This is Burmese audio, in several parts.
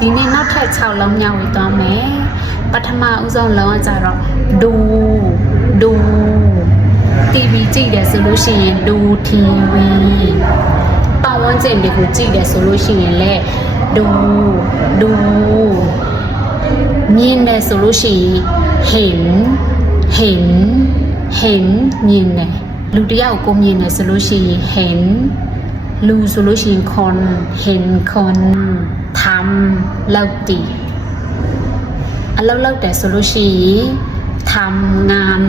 ဒီနေ့နောက်ထပ်6လုံးညဝေသွားမယ်ပထမဦးဆုံးလုံးကကြတော့ဒူ TV ကြည့်တယ်ဆိုလို့ရှိရင်ဒူ TV ပတ်ဝန်းကျင်တွေကိုကြည့်တယ်ဆိုလို့ရှိရင်လည်းဒူမြင်တယ်ဆိုလို့ရှိရင်ဟင်မြင်တယ်လူတယောက်ကိုမြင်တယ်ဆိုလို့ရှိရင်ဟင်လူဆိုလို့ရှိရင်คนทำလောက်တီအလုပ်လုပ်တယ်ဆိုလို့ရှိရင်ทำงาน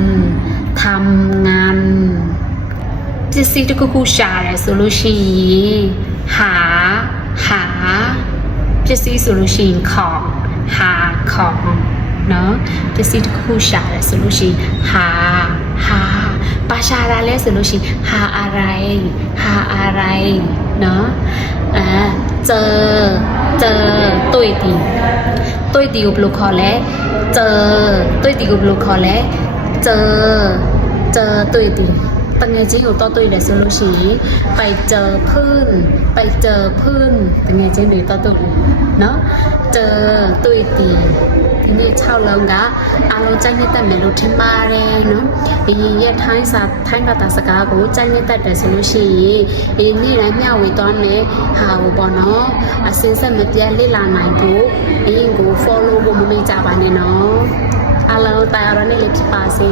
ပစ္စည်းတစ်ခုခုရှာတယ်ဆိုလို့ရှိရင်หาပစ္စည်းဆိုလို့ရှိရင်ของเนาะပစ္စည်းတစ်ခုခုရှာတယ်ဆိုလို့ရှိရင်หาပါရှာတာလဲဆိုလို့ရှိရင်หาอะไรเนาะเจอတွေ့တီကိုဘယ်လိုခေါ်လဲเจอတွေ့တီကိုဘယ်လိုခေါ်လဲเจอတွေ့တီတငယ်ချင်းကိုတော့တွေ့တယ်ဆိုလို့ရှိရင်ไปเจอเพื่อนတငယ်ချင်းတွေတော့တွေ့เนาะเจอတွေ့တီဒီနေ့6လုံးကအားလုံးကြိုက်နေတတ်မယ်လို့ထင်ပါတယ်နော်ဒီရက်ထိုင်းဘာသာစကားကိုကြိုက်နေတတ်တယ်ဆိုလို့ရှိရင်ဒီနေ့တိုင်းမျှဝေသွားမယ်ဟာဟိုပေါ့နော်အစင်းဆက်မပြတ်လေ့လာနိုင်ဖို့အရင်ကို follow ဖို့မမေ့ကြပါနဲ့နော်အားလုံးတာယာရနေလေးဖြစ်ပါစေ